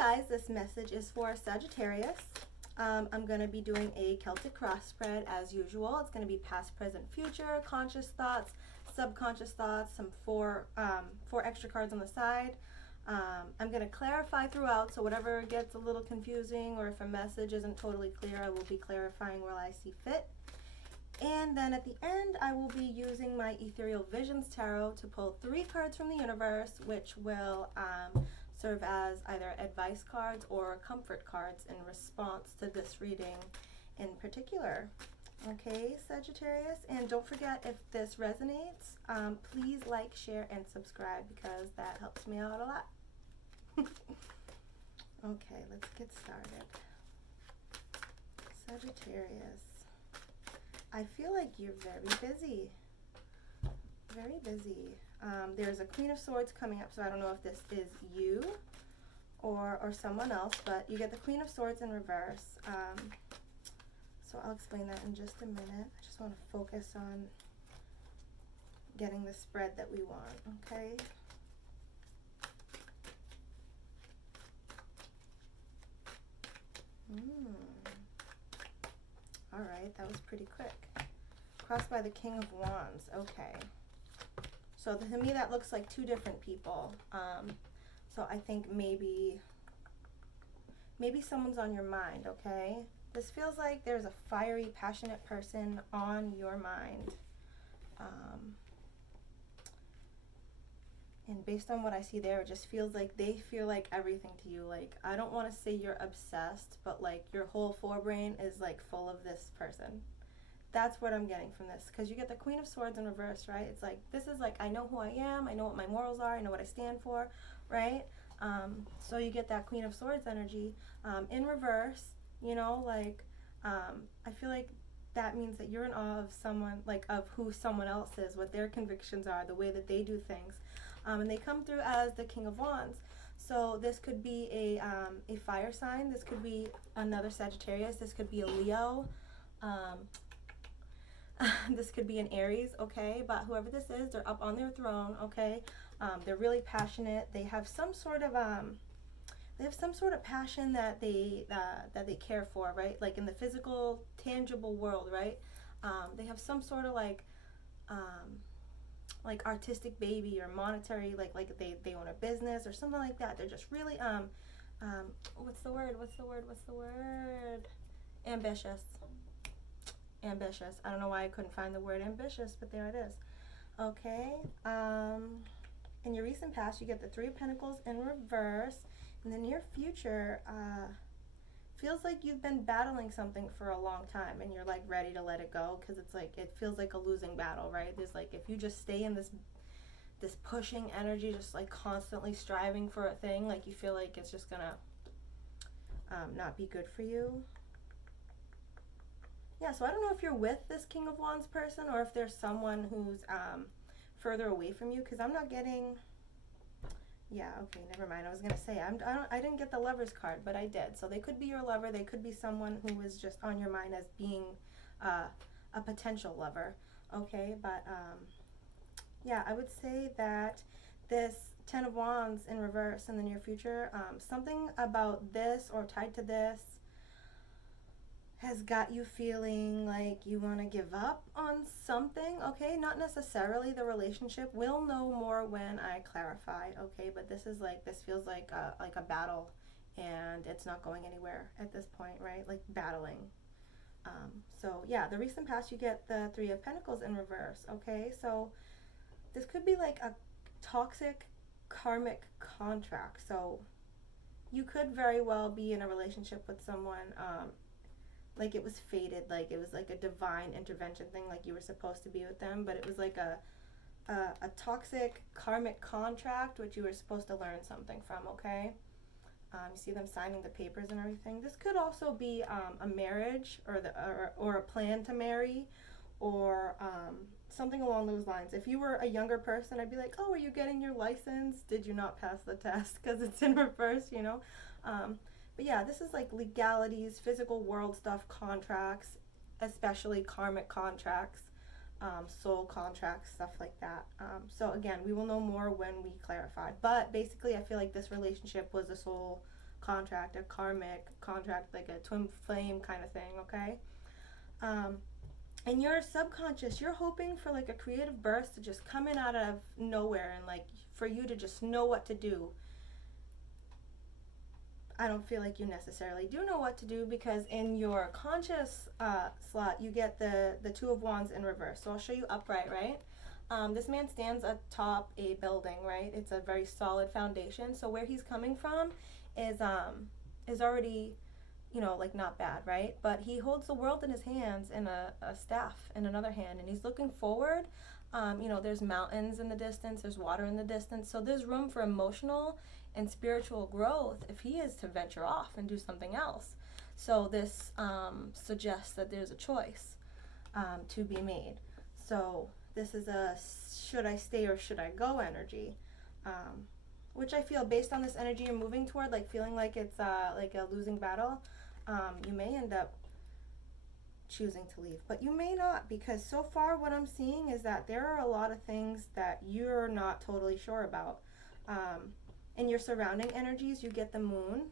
guys, this message is for Sagittarius. I'm going to be doing a Celtic cross spread as usual. It's going to be past, present, future, conscious thoughts, subconscious thoughts, some four extra cards on the side. I'm going to clarify throughout, so whatever gets a little confusing or if a message isn't totally clear, I will be clarifying where I see fit. And then at the end, I will be using my Ethereal Visions Tarot to pull 3 cards from the universe, which will serve as either advice cards or comfort cards in response to this reading in particular. Okay, Sagittarius, and don't forget, if this resonates, please like, share, and subscribe because that helps me out a lot. Okay, let's get started. Sagittarius, I feel like you're very busy. Very busy. There's a Queen of Swords coming up, so I don't know if this is you or someone else, but you get the Queen of Swords in reverse. So I'll explain that in just a minute. I just want to focus on getting the spread that we want, okay? All right, that was pretty quick. Crossed by the King of Wands, okay. So to me that looks like 2 different people. So I think maybe someone's on your mind, okay? This feels like there's a fiery, passionate person on your mind. And based on what I see there, it just feels like they feel like everything to you. Like, I don't want to say you're obsessed, but like your whole forebrain is like full of this person. That's what I'm getting from this, because you get the Queen of Swords in reverse, right? It's like, this is like, I know who I am, I know what my morals are, I know what I stand for, right? So you get that Queen of Swords energy in reverse, you know, like, I feel like that means that you're in awe of someone, like of who someone else is, what their convictions are, the way that they do things. And they come through as the King of Wands. So this could be a fire sign, this could be another Sagittarius, this could be a Leo, this could be an Aries, okay? But whoever this is, they're up on their throne, okay? They're really passionate. They have some sort of passion that they care for, right? Like in the physical, tangible world, right? They have some sort of like artistic baby or monetary, like they own a business or something like that. They're just really what's the word? Ambitious. I don't know why I couldn't find the word ambitious, but there it is. Okay. In your recent past, you get the 3 of Pentacles in reverse. In the near future, feels like you've been battling something for a long time and you're like ready to let it go, because it's like, it feels like a losing battle, right? There's like, if you just stay in this pushing energy, just like constantly striving for a thing, like you feel like it's just gonna not be good for you. Yeah, so I don't know if you're with this King of Wands person or if there's someone who's further away from you, because I'm not getting... Yeah, okay, never mind. I was going to say, I didn't get the Lover's card, but I did. So they could be your lover. They could be someone who was just on your mind as being a potential lover, okay? But, yeah, I would say that this 10 of Wands in reverse in the near future, something about this or tied to this has got you feeling like you want to give up on something, okay? Not necessarily the relationship. We'll know more when I clarify, okay? But this is like, this feels like a battle, and it's not going anywhere at this point, right? Like battling. So yeah, the recent past, you get the 3 of Pentacles in reverse, okay? So this could be like a toxic karmic contract. So you could very well be in a relationship with someone, like it was fated, like it was like a divine intervention thing, like you were supposed to be with them, but it was like a toxic karmic contract which you were supposed to learn something from, okay? You see them signing the papers and everything. This could also be a marriage or a plan to marry, or something along those lines. If you were a younger person, I'd be like, oh, are you getting your license? Did you not pass the test? Because it's in reverse, you know? But yeah, this is like legalities, physical world stuff, contracts, especially karmic contracts, soul contracts, stuff like that. So again, we will know more when we clarify. But basically, I feel like this relationship was a soul contract, a karmic contract, like a twin flame kind of thing, okay? And your subconscious, you're hoping for like a creative burst to just come in out of nowhere and like for you to just know what to do. I don't feel like you necessarily do know what to do, because in your conscious slot, you get the Two of Wands in reverse. So I'll show you upright, right? This man stands atop a building, right? It's a very solid foundation. So where he's coming from is already, you know, like not bad, right? But he holds the world in his hands and a staff in another hand, and he's looking forward. You know, there's mountains in the distance, there's water in the distance. So there's room for emotional and spiritual growth if he is to venture off and do something else. So this suggests that there's a choice to be made. So this is a should I stay or should I go energy, which I feel based on this energy you're moving toward, like feeling like it's like a losing battle, you may end up choosing to leave, but you may not, because so far what I'm seeing is that there are a lot of things that you're not totally sure about. In your surrounding energies, you get the moon,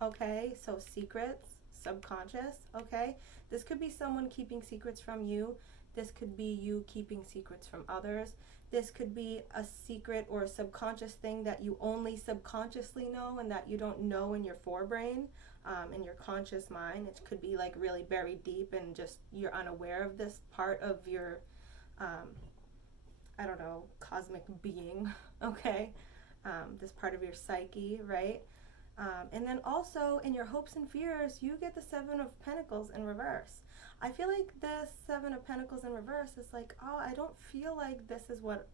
okay? So secrets, subconscious, okay? This could be someone keeping secrets from you. This could be you keeping secrets from others. This could be a secret or a subconscious thing that you only subconsciously know and that you don't know in your forebrain, in your conscious mind. It could be like really buried deep and just you're unaware of this part of your, I don't know, cosmic being, okay? This part of your psyche, right? And then also in your hopes and fears, you get the Seven of Pentacles in reverse. I feel like this Seven of Pentacles in reverse is like, oh, I don't feel like this is what,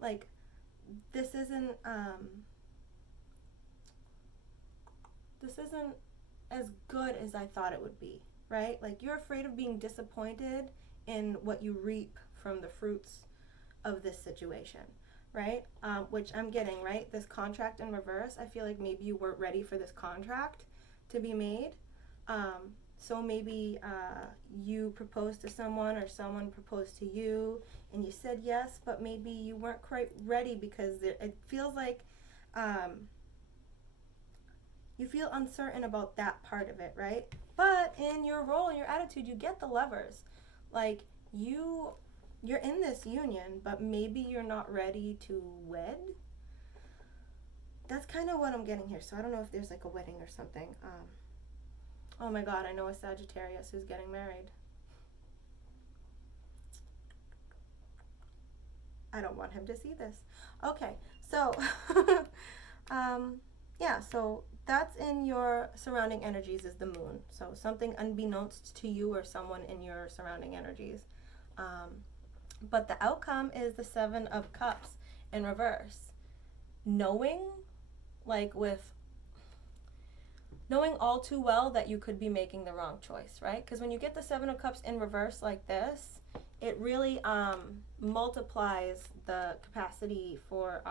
like, this isn't as good as I thought it would be, right? Like, you're afraid of being disappointed in what you reap from the fruits of this situation, right? Which I'm getting, right? This contract in reverse, I feel like maybe you weren't ready for this contract to be made. So maybe you proposed to someone or someone proposed to you and you said yes, but maybe you weren't quite ready because it feels like you feel uncertain about that part of it, right? But in your role, in your attitude, you get the Lovers. Like, you're in this union, but maybe you're not ready to wed. That's kind of what I'm getting here. So I don't know if there's like a wedding or something. Oh my God, I know a Sagittarius who's getting married. I don't want him to see this. Okay, so yeah, so that's in your surrounding energies is the moon. So something unbeknownst to you or someone in your surrounding energies. But the outcome is the Seven of Cups in reverse. Knowing all too well that you could be making the wrong choice, right? Because when you get the Seven of Cups in reverse like this, it really multiplies the capacity for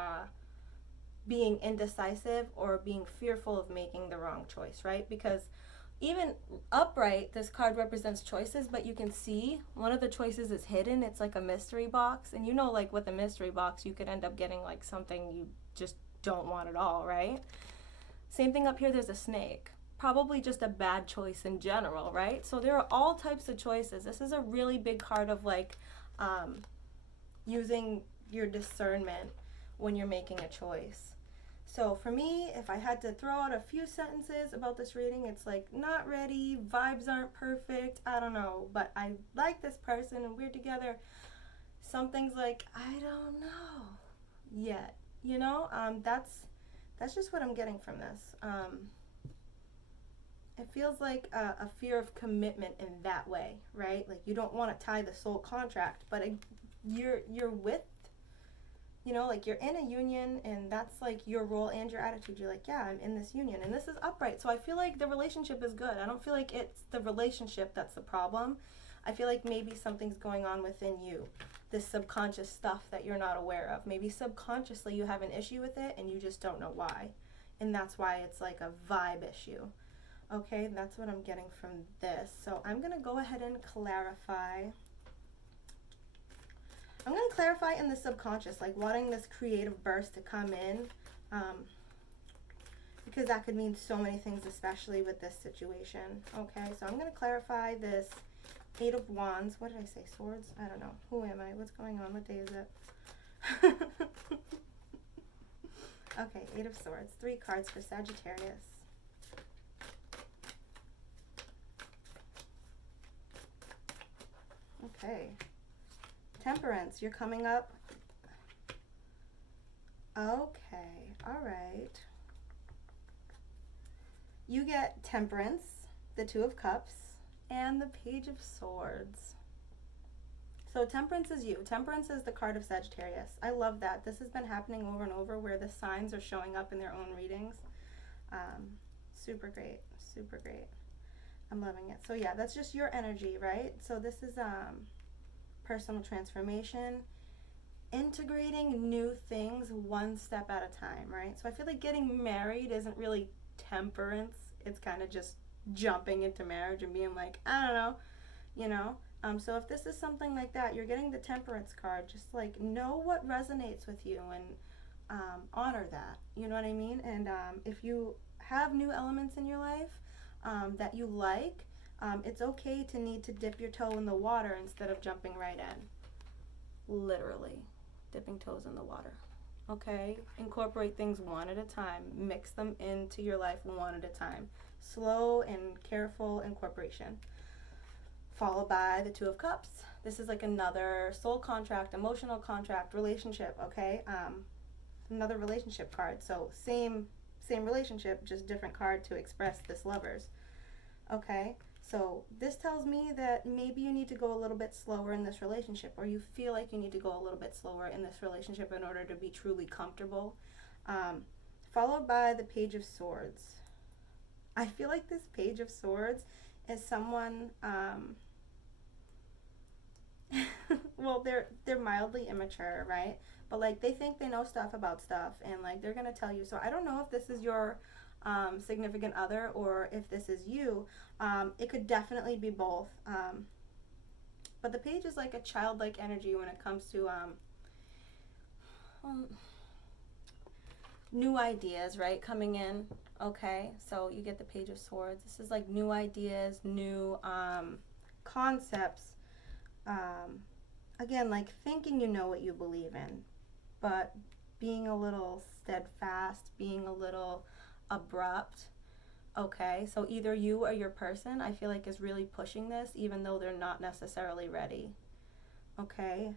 being indecisive or being fearful of making the wrong choice, right? Because even upright, this card represents choices, but you can see one of the choices is hidden. It's like a mystery box. And you know, like with a mystery box, you could end up getting like something you just don't want at all, right? Same thing up here, there's a snake. Probably just a bad choice in general, right? So there are all types of choices. This is a really big card of like using your discernment when you're making a choice. So for me, if I had to throw out a few sentences about this reading, it's like, not ready, vibes aren't perfect, I don't know, but I like this person and we're together. Something's like, I don't know yet, you know? That's just what I'm getting from this. It feels like a fear of commitment in that way, right? Like you don't want to tie the soul contract, but you're with, you know, like you're in a union and that's like your role and your attitude. You're like, yeah, I'm in this union and this is upright. So I feel like the relationship is good. I don't feel like it's the relationship that's the problem. I feel like maybe something's going on within you, this subconscious stuff that you're not aware of. Maybe subconsciously you have an issue with it and you just don't know why. And that's why it's like a vibe issue. Okay, that's what I'm getting from this. So I'm going to go ahead and clarify. I'm going to clarify in the subconscious, like wanting this creative burst to come in. because that could mean so many things, especially with this situation. Okay, so I'm going to clarify this Eight of Wands. What did I say? Swords? I don't know. Who am I? What's going on? What day is it? Okay, Eight of Swords. 3 cards for Sagittarius. Okay. Temperance, you're coming up. Okay, all right. You get Temperance, the Two of Cups, and the Page of Swords. So Temperance is you. Temperance is the card of Sagittarius. I love that. This has been happening over and over where the signs are showing up in their own readings. Super great, super great. I'm loving it. So yeah, that's just your energy, right? So this is personal transformation, integrating new things one step at a time, right? So I feel like getting married isn't really temperance. It's kind of just jumping into marriage and being like, I don't know, you know? So if this is something like that, you're getting the Temperance card. Just like know what resonates with you and honor that. You know what I mean? And if you have new elements in your life that you like, it's okay to need to dip your toe in the water instead of jumping right in. Literally, dipping toes in the water. Okay? Incorporate things one at a time. Mix them into your life one at a time. Slow and careful incorporation. Followed by the Two of Cups. This is like another soul contract, emotional contract, relationship, okay? Another relationship card. So same relationship, just different card to express this Lovers. Okay? So this tells me that maybe you need to go a little bit slower in this relationship, or you feel like you need to go a little bit slower in this relationship in order to be truly comfortable. Followed by the Page of Swords. I feel like this Page of Swords is someone, well, they're mildly immature, right? But like they think they know stuff about stuff, and like they're gonna tell you. So I don't know if this is your significant other or if this is you. It could definitely be both. But the Page is like a childlike energy when it comes to new ideas, right? Coming in. Okay, so you get the Page of Swords. This is like new ideas, new concepts. Again, like thinking you know what you believe in, but being a little steadfast, being a little abrupt. Okay, so either you or your person, I feel like, is really pushing this even though they're not necessarily ready. Okay,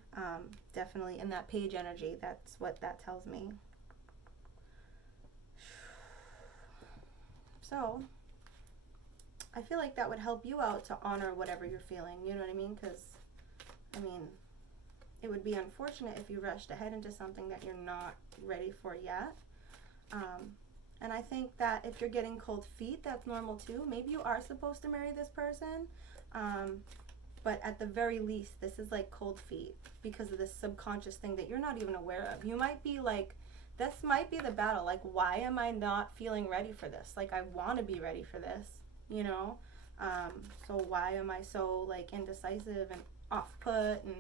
definitely in that Page energy, that's what that tells me. So I feel like that would help you out to honor whatever you're feeling, you know what I mean? Because, I mean, it would be unfortunate if you rushed ahead into something that you're not ready for yet. And I think that if you're getting cold feet, that's normal too. Maybe you are supposed to marry this person, but at the very least, this is like cold feet because of this subconscious thing that you're not even aware of. You might be like, this might be the battle. Like, why am I not feeling ready for this? Like, I want to be ready for this, you know? So why am I so like indecisive and off-put and,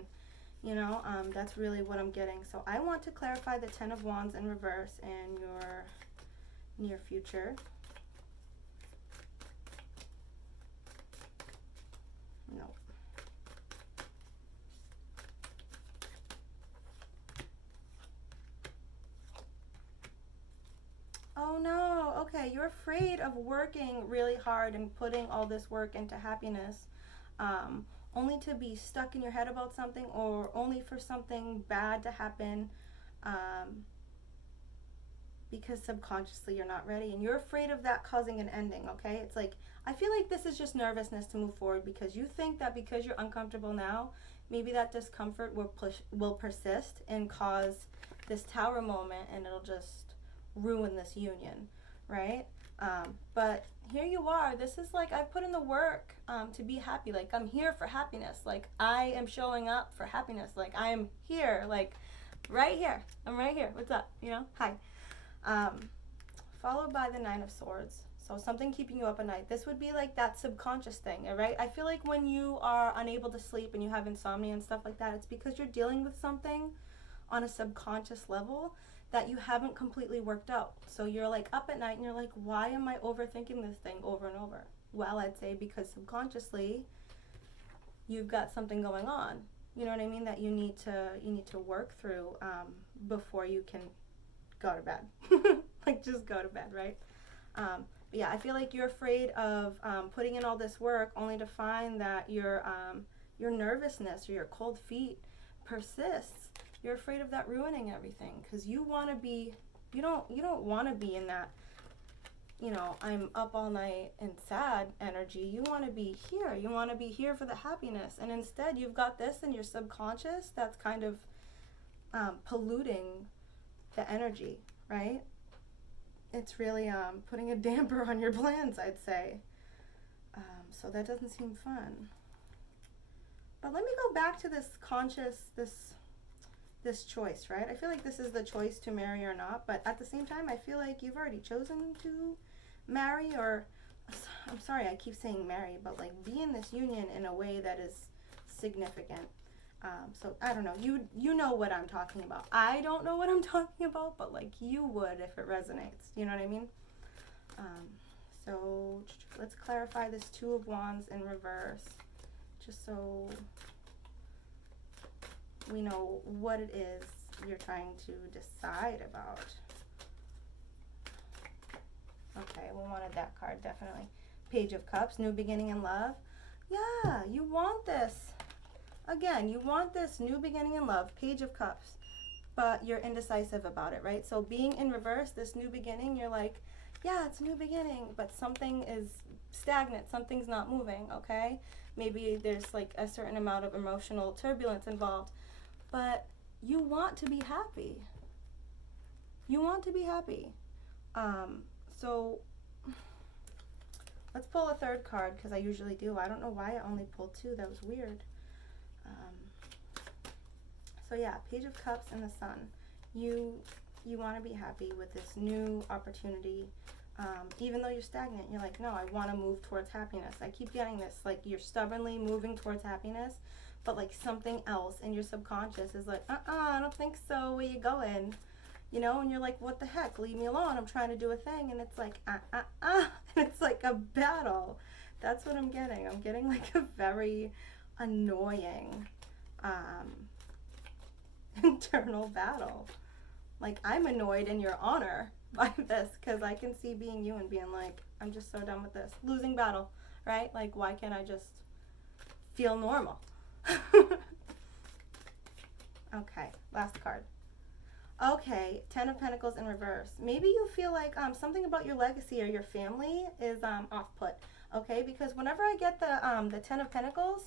you know, that's really what I'm getting. So I want to clarify the Ten of Wands in reverse in your near future. No. Oh no, okay, you're afraid of working really hard and putting all this work into happiness, only to be stuck in your head about something, or only for something bad to happen, because subconsciously you're not ready, and you're afraid of that causing an ending, okay? It's like, I feel like this is just nervousness to move forward because you think that because you're uncomfortable now, maybe that discomfort will persist and cause this Tower moment, and it'll just ruin this union, right? But here you are. This is like, I put in the work to be happy. Like, I'm here for happiness. Like, I am showing up for happiness. Like, I am here. Like, right here. I'm right here. What's up? You know? Hi. Followed by the Nine of Swords. So something keeping you up at night. This would be like that subconscious thing, right? I feel like when you are unable to sleep and you have insomnia and stuff like that, it's because you're dealing with something on a subconscious level that you haven't completely worked out. So you're like up at night and you're like, why am I overthinking this thing over and over? Well, I'd say because subconsciously you've got something going on. You know what I mean? That you need to work through before you can go to bed. Like, just go to bed, right? But yeah, I feel like you're afraid of putting in all this work only to find that your nervousness or your cold feet persists. You're afraid of that ruining everything because you want to be, you don't want to be in that, you know, I'm up all night and sad energy. You want to be here. You want to be here for the happiness. And instead you've got this in your subconscious that's kind of polluting the energy, right? It's really putting a damper on your plans, I'd say. So that doesn't seem fun. But let me go back to this conscious, this choice, right? I feel like this is the choice to marry or not, but at the same time, I feel like you've already chosen to marry, or, I'm sorry, I keep saying marry, but like be in this union in a way that is significant. So I don't know, you know what I'm talking about. I don't know what I'm talking about, but like you would if it resonates, you know what I mean? So let's clarify this Two of Wands in reverse, just so we know what it is you're trying to decide about. Okay, we wanted that card, definitely. Page of Cups, new beginning in love. Yeah, you want this. Again, you want this new beginning in love, Page of Cups, but you're indecisive about it, right? So being in reverse, this new beginning, you're like, yeah, it's a new beginning, but something is stagnant, something's not moving, okay? Maybe there's like a certain amount of emotional turbulence involved, but you want to be happy. You want to be happy. So let's pull a third card, because I usually do. I don't know why I only pulled two. That was weird. So yeah, Page of Cups and the Sun. You want to be happy with this new opportunity. Even though you're stagnant, you're like, no, I want to move towards happiness. I keep getting this, like you're stubbornly moving towards happiness, but like something else in your subconscious is like, I don't think so, where you going? You know, and you're like, what the heck, leave me alone, I'm trying to do a thing, and it's like, and it's like a battle. That's what I'm getting. I'm getting like a very annoying internal battle. Like, I'm annoyed in your honor by this, because I can see being you and being like, I'm just so done with this. Losing battle, right? Like, why can't I just feel normal? Okay, last card. Okay, Ten of Pentacles in reverse. Maybe you feel like something about your legacy or your family is off-put, okay? Because whenever I get the Ten of Pentacles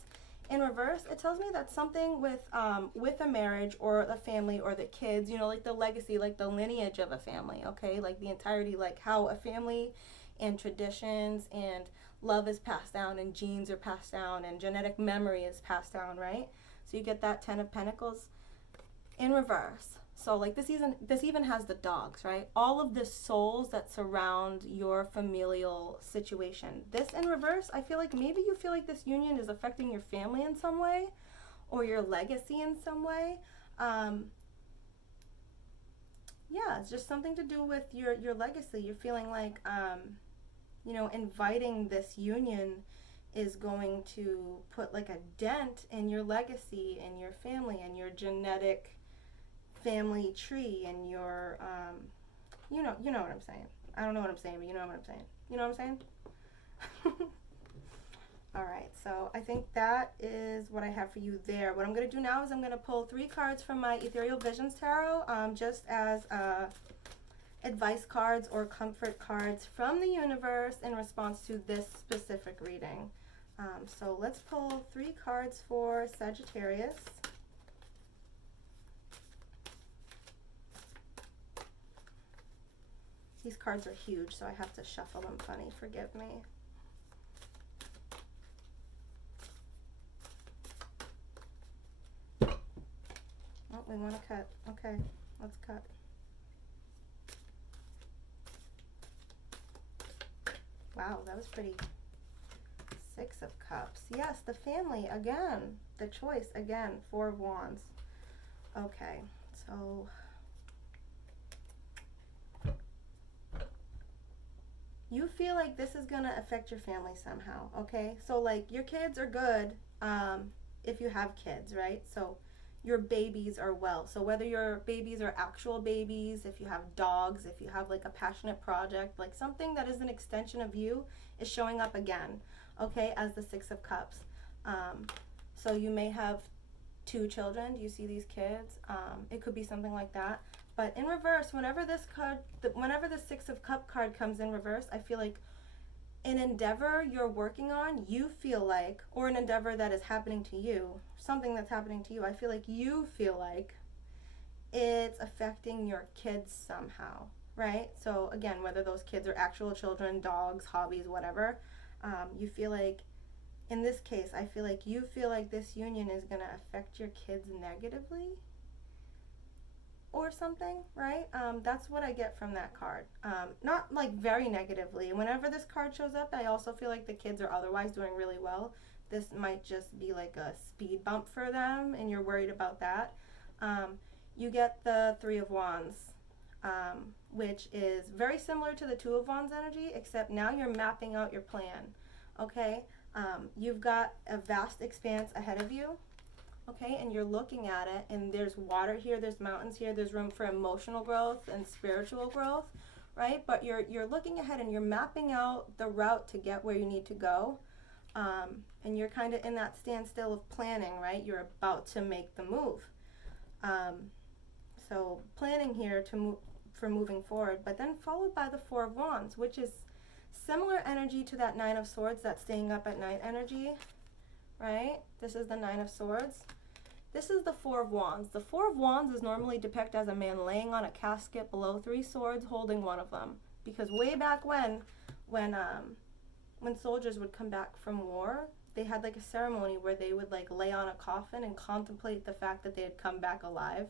in reverse, it tells me that something with a marriage or the family or the kids, you know, like the legacy, like the lineage of a family, okay? Like the entirety, like how a family and traditions and love is passed down and genes are passed down and genetic memory is passed down, right? So you get that Ten of Pentacles in reverse. So like this even has the dogs, right? All of the souls that surround your familial situation. This in reverse, I feel like maybe you feel like this union is affecting your family in some way or your legacy in some way. Yeah, it's just something to do with your legacy. You're feeling like, you know, inviting this union is going to put like a dent in your legacy and your family and your genetic family tree and your you know what I'm saying. I don't know what I'm saying, but you know what I'm saying. You know what I'm saying? All right, so I think that is what I have for you there. What I'm going to do now is I'm going to pull 3 cards from my Ethereal Visions Tarot, just as advice cards or comfort cards from the universe in response to this specific reading. So let's pull 3 cards for Sagittarius. These cards are huge, so I have to shuffle them funny. Forgive me. Oh, we want to cut. Okay, let's cut. Wow, that was pretty. 6 of Cups. Yes, the family again. The choice again. 4 of Wands. Okay, so feel like this is gonna affect your family somehow, okay? So like your kids are good if you have kids, right? So your babies are well. So whether your babies are actual babies, if you have dogs, if you have like a passionate project, like something that is an extension of you is showing up again, okay, as the Six of Cups. So you may have 2 children. Do you see these kids? It could be something like that. But in reverse, whenever whenever the Six of Cup card comes in reverse, I feel like an endeavor you're working on, you feel like, or an endeavor that is happening to you, something that's happening to you, I feel like you feel like it's affecting your kids somehow, right? So again, whether those kids are actual children, dogs, hobbies, whatever, you feel like, in this case, I feel like you feel like this union is going to affect your kids negatively or something, right? That's what I get from that card. Not like very negatively. Whenever this card shows up, I also feel like the kids are otherwise doing really well. This might just be like a speed bump for them, and you're worried about that. You get the Three of Wands, which is very similar to the Two of Wands energy, except now you're mapping out your plan, okay? You've got a vast expanse ahead of you, okay, and you're looking at it, and there's water here, there's mountains here, there's room for emotional growth and spiritual growth, right? But you're looking ahead and you're mapping out the route to get where you need to go, and you're kind of in that standstill of planning, right? You're about to make the move. So planning here for moving forward, but then followed by the Four of Wands, which is similar energy to that Nine of Swords, that staying up at night energy, right? This is the Nine of Swords. This is the Four of Wands. The Four of Wands is normally depicted as a man laying on a casket below 3 swords holding one of them. Because way back when soldiers would come back from war, they had like a ceremony where they would like lay on a coffin and contemplate the fact that they had come back alive.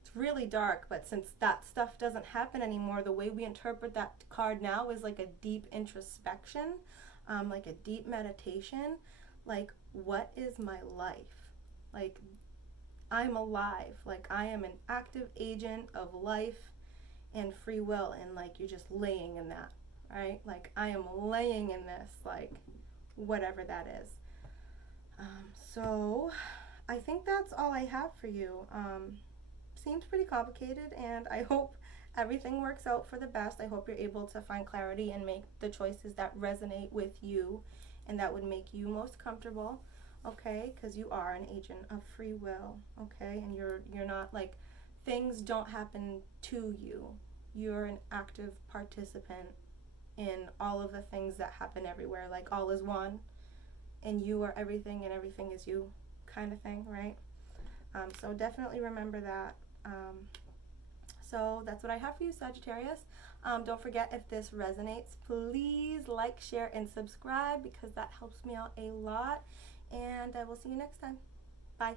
It's really dark, but since that stuff doesn't happen anymore, the way we interpret that card now is like a deep introspection, like a deep meditation. Like, what is my life? Like, I'm alive. Like, I am an active agent of life and free will, and like, you're just laying in that, right? Like, I am laying in this, like, whatever that is. So, I think that's all I have for you. Seems pretty complicated, and I hope everything works out for the best. I hope you're able to find clarity and make the choices that resonate with you and that would make you most comfortable, okay? Because you are an agent of free will, okay? And you're not like, things don't happen to you. You're an active participant in all of the things that happen everywhere. Like, all is one, and you are everything, and everything is you, kind of thing, right? So definitely remember that. So that's what I have for you, Sagittarius. Don't forget, if this resonates, please like, share, and subscribe, because that helps me out a lot. And I will see you next time. Bye.